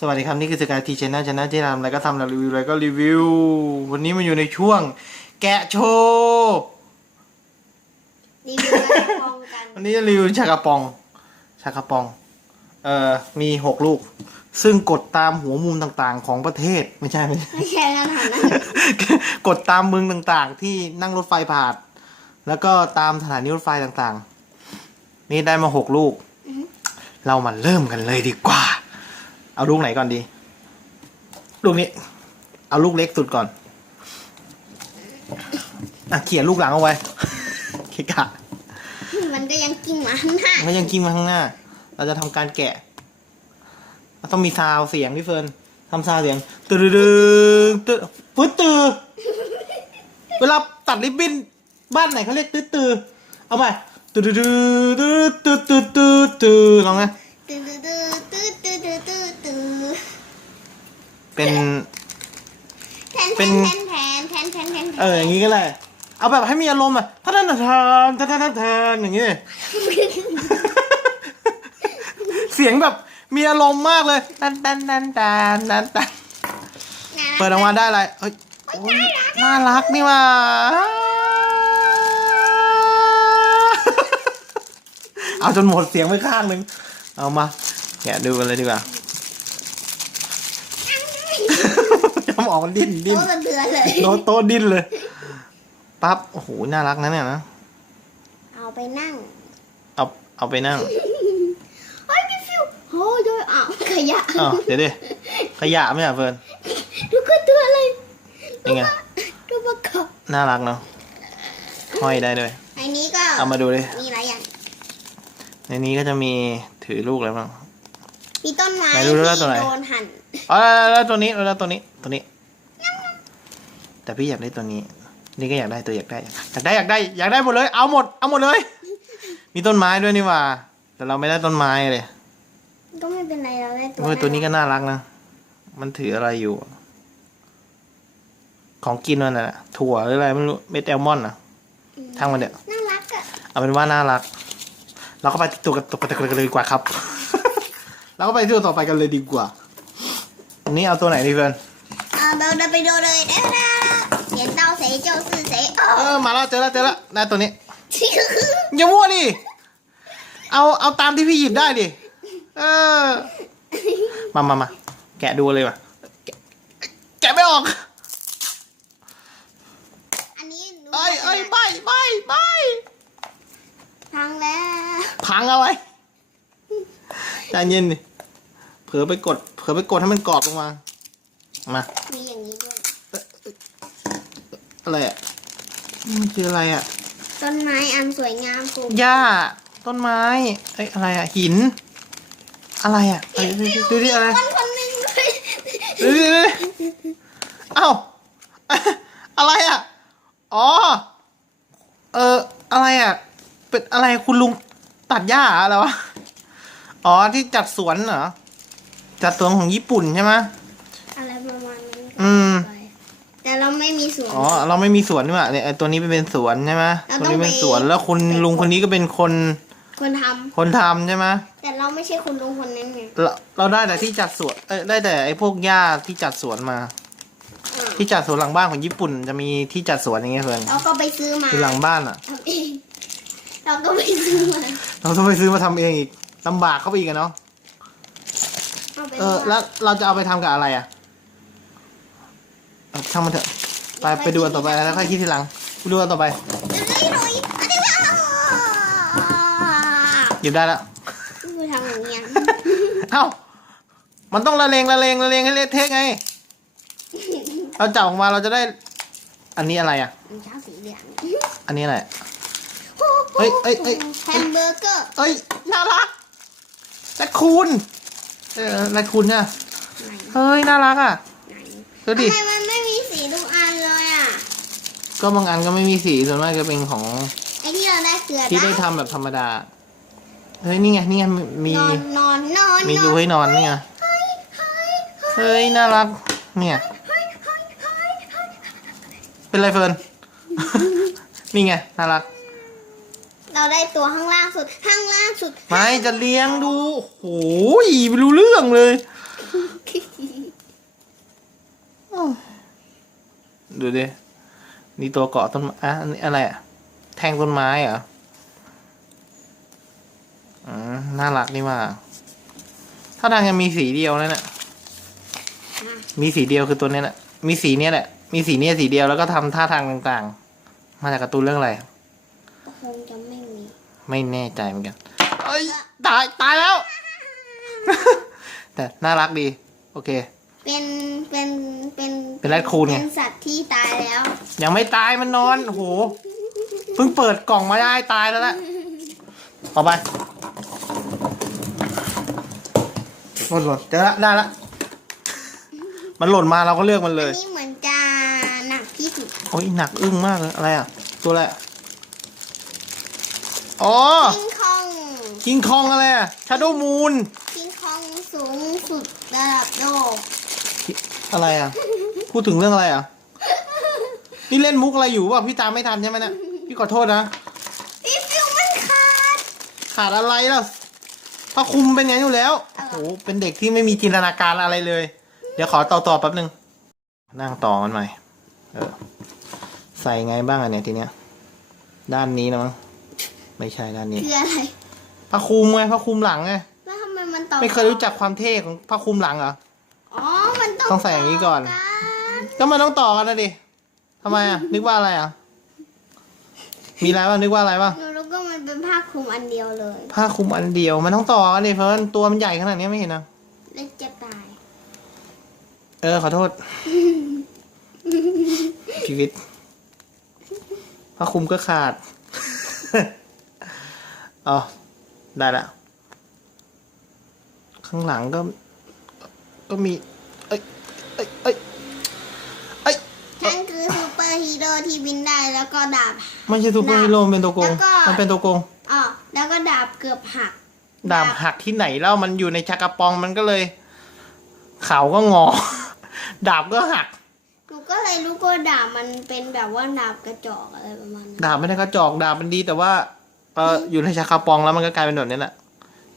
สวัสดีครับ นี่คือสกายทีชแนลชนะที่ทำอะไรก็ทำแล้วรีวิวอะไรก็รีวิว วันนี้มาอยู่ในช่วง แกะโชว์รีวิวกระปองกัน วันนี้จะรีวิวชากระปอง ชากระปอง เอ่อ มีหกลูก ซึ่งกดตามหัวมุมต่างๆ ของประเทศไม่ใช่ไม่ใช่ไม่ใช่แล้วฐานะกดตามเมืองต่างๆ ที่นั่งรถไฟผ่าน แล้วก็ตามสถานีรถไฟต่างๆ นี่ได้มาหกลูก เรามาเริ่มกันเลยดีกว่า เอาลูกไหนก่อนดี ลูกนี้ เอาลูกเล็กสุดก่อนอะเขี่ยลูกหลังเอาไว้คิกะมันก็ยังกิ้งมาข้างหน้ามันก็ยังกิ้งมาข้างหน้า เราจะทำการแกะมันต้องมีซาวด์เสียงพี่เฟิร์นทำซาวด์เสียงตื่นตื่นตื่นฟื้นตื่นเวลาตัดริบบิ้นบ้านไหนเขาเรียกตื้อตื่นเอาไปตื่นตื่นตื่นตื่นตื่นตื่นตื่นลองนะตื้อตื้อตื้อตื้อตื้อตื้อตื้อ เป็นแทนเป็แทนนแทนแทนแทนแทนแทนเอออย่างนี้ก็ได้เอาแบบให้มีอารมณ์อะท่านท่านท่านท่านท่านท่านอย่างนี้เลยเสียงแบบมีอารมณ์มากเลยตันตันตันตันตันตันเปิดออกมาได้อะไรเอ้ยโอ้ยน่ารักนี่ว่า เอาจนหมดเสียงไปข้างหนึ่งเอามาแกะดูกันเลยดีกว่า จำออกมันดิ้นดิ้นโต๊ะสะเทือนเลยโตะโตะดิ้นเลย ปั๊บ โอ้โห น่ารักนะเนี่ยนะ เอาไปนั่งเอา เอาไปนั่งเฮ้ยพี่ฟิวโอ้ยด้วยอ่าวขยะอ้าวเดี๋ยวดิ ขยะไหมอะเฟิร์นดูก็ตัวอะไรยังไง ดูประกอบน่ารักเนาะ ห้อยได้ด้วยในนี้ก็เอามาดูดิ มีหลายอย่างในนี้ก็จะมีถือลูกอะไรบ้าง มีต้นไม้ไหนดูดูแล้วตัวไหนที่โดนหั่นอ๋อแล้วตัวนี้แล้วตัวนี้ตัวนี้ แต่พี่อยากได้ตัวนี้ นี่ก็อยากได้ตัวอยากได้อยากได้อยากได้อยากได้หมดเลย เอาหมดเอาหมดเลย มีต้นไม้ด้วยนี่หว่า แต่เราไม่ได้ต้นไม้เลยก็ไม่เป็นไรเราได้ตัวโอ้ยตัวนี้ก็น่ารักนะมันถืออะไรอยู่ ของกินมันน่ะถั่วหรืออะไรไม่รู้เม็ดแอลมอนด์อะทางมันเดี๋ยวน่ารักอะเอาเป็นว่าน่ารัก เราก็ไปตัวกันตัวกันเลยดีกว่าครับ เราก็ไปที่ตัวต่อไปกันเลยดีกว่า อันนี้เอาตัวไหนดีเพื่อนเอาเราเดินไปดูเลยเด้อนะเสียงเต้าเสยเจ้าซื่อเสยโอ้เออมาแล้วเจอแล้วเจอแล้วได้ตัวนี้ อย่ามั่วดิ เอาเอาตามที่พี่หยิบได้ดิ เออ มามามาแกะดูเลยว่ะแกะแกะไม่ออก อันนี้หนูเอ้ยเอ้ยใบใบใบพังแล้วพังเอาไว้ ใจเย็นดิเผลอไปกด เผลอไปกดให้มันกรอบลงมา มา มีอย่างนี้ด้วย อะไรอะ มันคืออะไรอะ ต้นไม้อันสวยงามปลูกหญ้า ต้นไม้ เอ้ย อะไรอะ หิน อะไรอะเอ้ยดูดิดูดิอะไร คนคนหนึ่งด้วยดูดิดูดิเอ้า อะไรอะ อ๋อ เออ อะไรอะ เป็นอะไรคุณลุงตัดหญ้าอะไรวะ อ๋อที่จัดสวนเหรอ จัดสวนของญี่ปุ่นใช่ไหมอะไรประมาณนั้นอืมแต่เราไม่มีสวน อ๋อ เราไม่มีสวนนี่หว่าเนี่ยไอ้ตัวนี้เป็นสวนใช่ไหมเราตัวต้องนี้เป็นไปสวนแล้วคุณลุงคนนี้ก็เป็นคนคนทคนทำใช่ไหมำแต่เราไม่ใช่คนลุงคนนั้นไงเราเราได้แต่ที่จัดสวน เอ้ยได้แต่ไอ้พวกหญ้าที่จัดสวนมา อ่าที่จัดสวนหลังบ้านของญี่ปุ่น จะมีที่จัดสวนอย่างเงี้ยเพื่อนเราก็ไปซื้อมาคือหลังบ้านอะ ทำเองเราก็ไปซื้อมาเราต้องไปซื้อมาทำเองอีก ลำบากเข้าไปอีกอะเนาะเอาไปเออ แล้วเราจะเอาไปทำกับอะไรอะเอาช่างมันเถอะ ไปไปดูอันต่อไปแล้วค่อยคิดทีหลังไปดูอันต่อไปอันนี้ว่าหยิบได้แล้วคือทำอย่างเงี้ยเอ้า มันต้องละเลงละเลงละเลงให้เละเทะไง เราจับออกมาเราจะได้ อันนี้อะไรอะ มันเช้าสีเหลืองอันนี้อะไรเอ้ยเอ้ยเอ้ย แฮมเบอร์เกอร์ เอ้ย น่ารัก แรคคูนเออแรคคูนเนี่ยไหนเฮ้ยน่ารักอะไหนดูดิทำไมมันไม่มีสีทุกอันเลยอะ ก็บางอันก็ไม่มีสีส่วนมากจะเป็นของไอ้ที่เราได้เกลือที่ได้ทำแบบธรรมดา เฮ้ยนี่ไงนี่ไงมีนอนนอนนอนมีนรูอนให้นอนนี่ไงเฮ้ยเฮ้ยเฮ้ยน่ารักเนี่ยเฮ้ยเฮ้ยเฮ้ยเฮ้ยเป็นไรเฟิร์นนี่ไงน่ารัก เราได้ตัวข้างล่างสุด ข้างล่างสุด ไม่จะเลี้ยงดูโอ้ยไม่รู้เรื่องเลยดูดินี่ตัวเกาะต้นอะอะไรอะแทงต้นไม้เหรออน่ารักนี่มากถ้าทางจะมีสีเดียวนี่นแหละมีสีเดียวคือตัวนี้แหละมีสีเนี้ยแหละ มีสีเนี้ยสีเดียวแล้วก็ทำท่าทางต่างๆ มาจากการ์ตูนเรื่องอะไรคงจะ ไม่มีไม่แน่ใจเหมือนกันเอ้ยตายตายแล้ว แต่น่ารักดี โอเค เป็นเป็นเป็นเป็นแรดคูนไง เป็นสัตว์ที่ตายแล้วยังไม่ตายมันนอนโอ้โหเพิ่งเปิดกล่องมาได้ตายแล้วละเอาไปหล่นหล่นเจอละได้ละ มันหล่นมาเราก็เลือกมันเลอัยนนี้เหมือนจะหนักที่สุดโอ้ยหนักอึ้งมากเลยอะไรอะ ตัวอะไรอะ อ๋อ คิงคอง คิงคองอะไรอะชาโดมูน คิงคองสูงสุดระดับโลก อะไรอะพูดถึงเรื่องอะไรอะนี่เล่นมุกอะไรอยู่วะพี่ตามไม่ทันใช่ไหมเนี่ย พี่ขอโทษนะ พี่ฟิวมันขาด ขาดอะไรล่ะผ้าคลุมเป็นไงอยู่แล้วอะไรโอ้โห เป็นเด็กที่ไม่มีจินตนาการอะไรเลย เดี๋ยวขอต่อต่อแป๊บนึง นั่งต่อกันใหม่ เออ ใส่ไงบ้างอะเนี่ยทีเนี้ย ด้านนี้นะมั้ง ไม่ใช่ด้านนี้คืออะไรผ้าคลุมไงผ้าคลุมหลังไงแล้วทำไมมันต่อไม่เคยรู้จักความเท่ของผ้าคลุมหลังเหรออ๋อมันต้องต้องใส่อย่างนี้ก่อน ก็มันต้องต่อกันนะดิทำไมอะ นึกว่าอะไรอะ มีอะไรบ้างนึกว่าอะไรบ้างหนูรู้ก็มันเป็นผ้าคลุมอันเดียวเลย ผ้าคลุมอันเดียวมันต้องต่อกันดิเฟิร์นตัวมันใหญ่ขนาดนี้ไม่เห็นนะเล็กจะตาย เออขอโทษชีวิตผ้าคลุมก็ขาด อ๋อได้ละ ข้างหลังก็ ก็มีเอ้ยเอ้ยเอ้ยเอ้ยฉันคือซูเปอร์ฮีโร่ที่บินได้แล้วก็ดาบ ไม่ใช่ซูเปอร์ฮีโร่มันเป็นตัวโกง แล้วก็ มันเป็นตัวโกง อ๋อแล้วก็ดาบเกือบหัก ดาบหักที่ไหนแล้วมันอยู่ในชักกระปองมันก็เลยเขาก็งอ ดาบก็หัก หนูก็เลยรู้ว่าดาบมันเป็นแบบว่าดาบกระจอกอะไรประมาณนั้น ดาบไม่ได้กระจอกดาบมันดีแต่ว่า เอออยู่ในชักกระปองแล้วมันก็กลายเป็นแบบนี้แหละ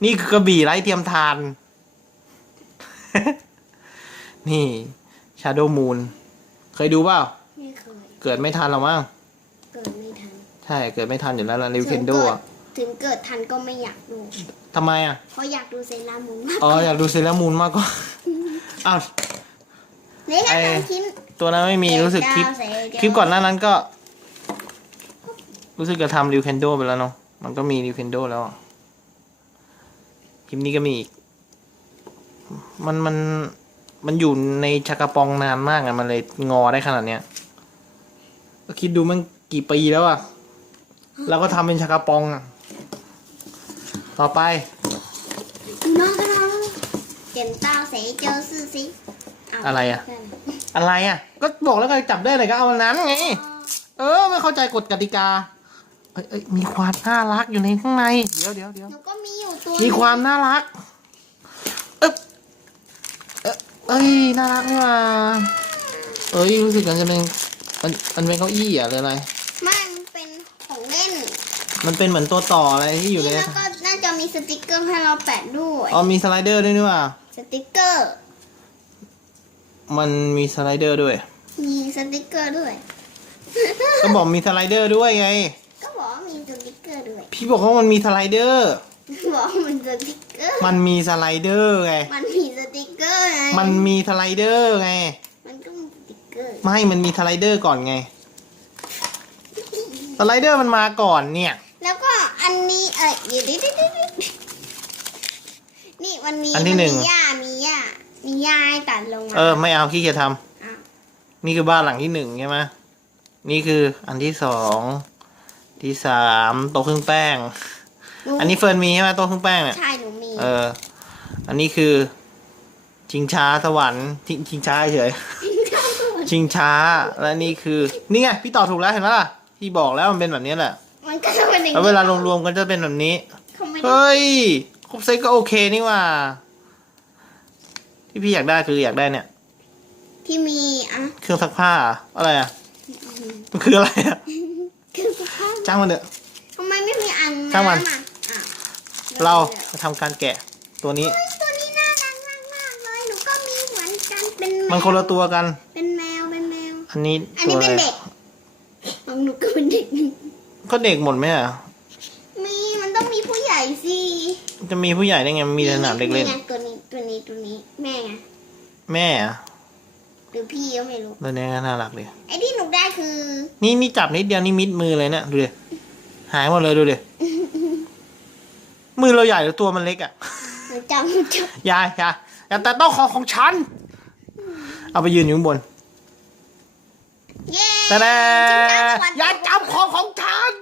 นี่คือกระบี่ไร้เทียมทาน นี่ชาโด w มูนเคยดูเปล่า ไม่เคย เกิดไม่ทันหรอกมั้ง เกิดไม่ทัน ใช่ เกิดไม่ทันอยู่แล้วล่ะนิวเคนโดถึงกิอะ ถึงเกิดทันก็ไม่อยากดู ทำไมอะ เพราะอยากดูเซรามูนมากอ๋อ อยากดูเซเลอรามูนมากกว่า อ้าวนี่ก็ไอ้ทำคลิปตัวนั้นไม่มีรู้สึกคลิปเซลคลิปก่อนหน้านั้นก็ รู้สึกจะทำริวเคนโดไปแล้วเนาะ มันก็มี Nintendo แล้วคลิปนี้ก็มีอีก มันมันมันอยู่ในชากระปองนานมากอะมันเลยงอได้ขนาดเนี้ย ก็คิดดูมันกี่ปีแล้วอะแล้วก็ทำเป็นชากระปองอะต่อไปอะไรอะอะไรอะก็บอกแล้วก็จับได้เลยก็เอานั้นไง เออ ไม่เข้าใจกฎกติกา เอ้ยเอ้ยมีความน่ารักอยู่ในข้างใน เดี๋ยวเดี๋ยวเดี๋ยวหนูก็มีอยู่ตัวมีความน่ารักเอ๊บเอ๊ะเอ้ยน่ารักนี่ว่าเอ้ยรู้สึกมันจะเป็นมันมันเป็นเก้าอี้อะหรืออะไร มันเป็นของเล่นมันเป็นเหมือนตัวต่ออะไรที่อยู่ในแล้วก็น่าจะมีสติกเกอร์ให้เราแปะด้วย อ๋อมีสไลเดอร์ด้วยนี่ว่า สติกเกอร์ มันมีสไลเดอร์ด้วย มีสติกเกอร์ด้วย ก็บอกมีสไลเดอร์ด้วยไงก็ บอกว่ามีสติกเกอร์ด้วยพี่บอกว่ามันมีสไลเดอร์ บอกว่ามันสติกเกอร์ มันมีสไลเดอร์ไง มันมีสติกเกอร์ไงมันมีสไลเดอร์ไง มันก็มีสติกเกอร์ไม่ มันมีสไลเดอร์ก่อนไง สไลเดอร์มันมาก่อนเนี่ย แล้วก็อันนี้เอ้ยเดี๋ยวดิดิดิดินี่มันมีอันที่หนึ่ง มัมีหญ้ามีหญ้ามีหญ้าให้ตัดลงมา เออ ไม่เอาขี้เกียจทอ้าวำนี่คือบ้านหลังที่หนึ่งใช่ไหมนี่คืออันที่สอง ที่สามโต๊ะเครื่องแป้งหนูอันนี้เฟิร์นมีใช่ไหมโต๊ะเครื่องแป้งเนี่ยใช่หนูมีเออ อันนี้คือ ชิงช้าสวรรค์ชิงชิงช้าเฉยชิงช้าและนี่คือนี่ไงพี่ต่อถูกแล้วเห็นไหมล่ะพี่บอกแล้วมันเป็นแบบนี้แหละมันก็จะเป็นอย่างแล้วเวลารวมๆกันจะเป็นแบบนี้เขาไม่ได้เฮ้ยครบเซตก็โอเคนี่หว่า ที่พี่อยากได้คืออยากได้เนี่ย ที่มีอะเครื่องซักผ้าอะไรอะมันคืออะไรอะคือข้าว จ้างมันเถอะ ทำไมไม่มีอันช่างมันำอะอะเราจะทำการแกะตัวนี้เฮ้ยตัวนี้น่ารักมากมากๆเลยหนูก็มีเหมือนกันเป็นแมวมันคนละตัวกัน เป็นแมวเป็นแมว อันนี้อันนี้ตัวเป็นอะไรเด็กของหนูก็เป็นเด็ก ก็เด็กหมดไหมอะ มีมันต้องมีผู้ใหญ่สิจะมีผู้ใหญ่ได้ไงมันมีแต่สนามเด็กเล่น ไงตัวนี้ตัวนี้ตัวนี้แม่ไงแม่อะห รือพี่ก็ไม่รู้ตัวนี้ก็น่ารักเลยไอ้ที่หนูได้คือ นี่นี่จับนิดเดียวนี่มิดมือเลยเนี่ยดูดิหายหมดเลยดูดิมือเราใหญ่หรือตัวมันเล็กอะหนูจำหนูจอยาอยาอย่าแต่ต้องของของฉัน เอาไปยืนอยู่ข้างบนำเย้แต่แต่จิ้มน้ำก่อนอย่าจับของของฉัน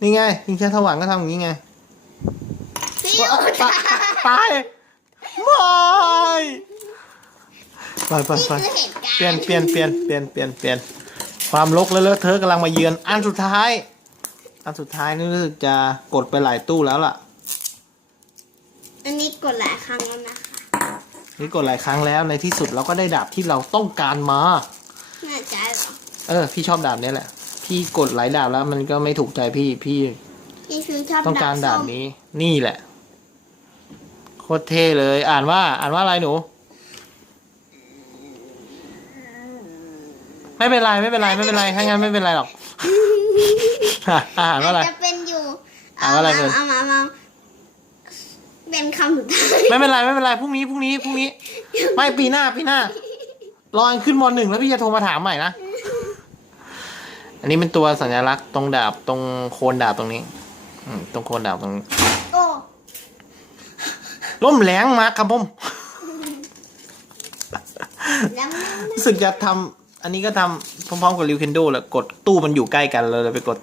นี่ไงยิงแค่สว่างก็ทำอย่างนี้ไง พี่ไปโอ๊ตไป ไม่ไปไปไปนี่คือเหตุการณ์เปลี่ยนเปลี่ยนเปลี่ยนเปลี่ยนเปลี่ยนเปลี่ยนความลกและเลอะเทอะกำลังมาเยือนอันสุดท้าย อันสุดท้ายนี่รู้สึกจะกดไปหลายตู้แล้วล่ะ อันนี้กดหลายครั้งแล้วนะคะนี่กดหลายครั้งแล้วในที่สุดเราก็ได้ดาบที่เราต้องการมาน่าจะเหรอเออ พี่ชอบดาบเนี้ยแหละ พี่กดหลายดาบแล้วมันก็ไม่ถูกใจพี่พี่พี่ฟิวชอบต้องการดาบส้มนี้ นี่แหละ โคตรเท่เลย อ่านว่า อ่านว่าอะไรหนู ไม่เป็นไรไม่เป็นไรไม่เป็นไรถ้างั้นไม่เป็นไรหรอกอ่านว่าอะไรอาจจะเป็นอยู่อ่านว่าอะไรเอเฟิร์นเอามาเอามาเป็นคำสุดท้ายไม่เป็นไรไม่เป็นไรพรุ่งนี้พรุ่งนี้พรุ่งนี้ ไม่ปีหน้าปีหน้ารออันขึ้นมหนึ่งแล้วพี่จะโทรมาถามใหม่นะ อันนี้เป็นตัวสัญลักษณ์ตรงดาบตรงโคนดาบตรงนี้ อืมตรงโคนดาบตรงนี้ โอ้ร่มแรงมากครับผมแล้วมันรู้สึกจะทำอันนี้ก็ทำพร้อมๆกับริวเคนโดแหละกดตู้มันอยู่ใกล้กันเราเลยไปกด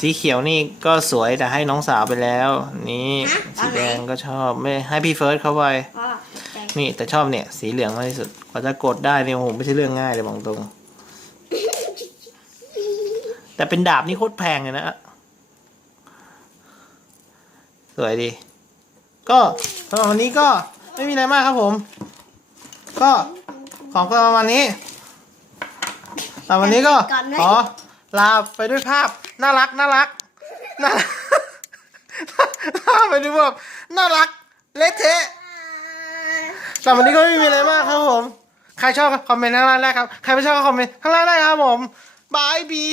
สีเขียวนี่ก็สวยแต่ให้น้องสาวไปแล้ว นี่สีแดงก็ชอบไม่ให้พี่เฟิร์สเข้าไปอ๋อแต่นี่แต่ชอบเนี่ย สีเหลืองมากที่สุดกว่าจะกดได้เนี่ยโอ้โหไม่ใช่เรื่องง่ายเลยบอกตรง แต่เป็นดาบนี่โคตรแพงเลยนะสวยดี ก็สำหรับวันนี้ก็ไม่มีอะไรมากครับผม ก็ของก็ประมาณนี้สำหรับวันนี้ก็ขอลาไปด้วยภาพน่ารักน่ารักน่ารักลาไปด้วยแบบน่ารักเละเทะสำหรับวันนี้ก็ไม่มีอะไรมากครับผม ใครชอบคอมเมนต์ข้างล่างได้ครับ ใครไม่ชอบก็คอมเมนต์ข้างล่างได้ครับผมบายบี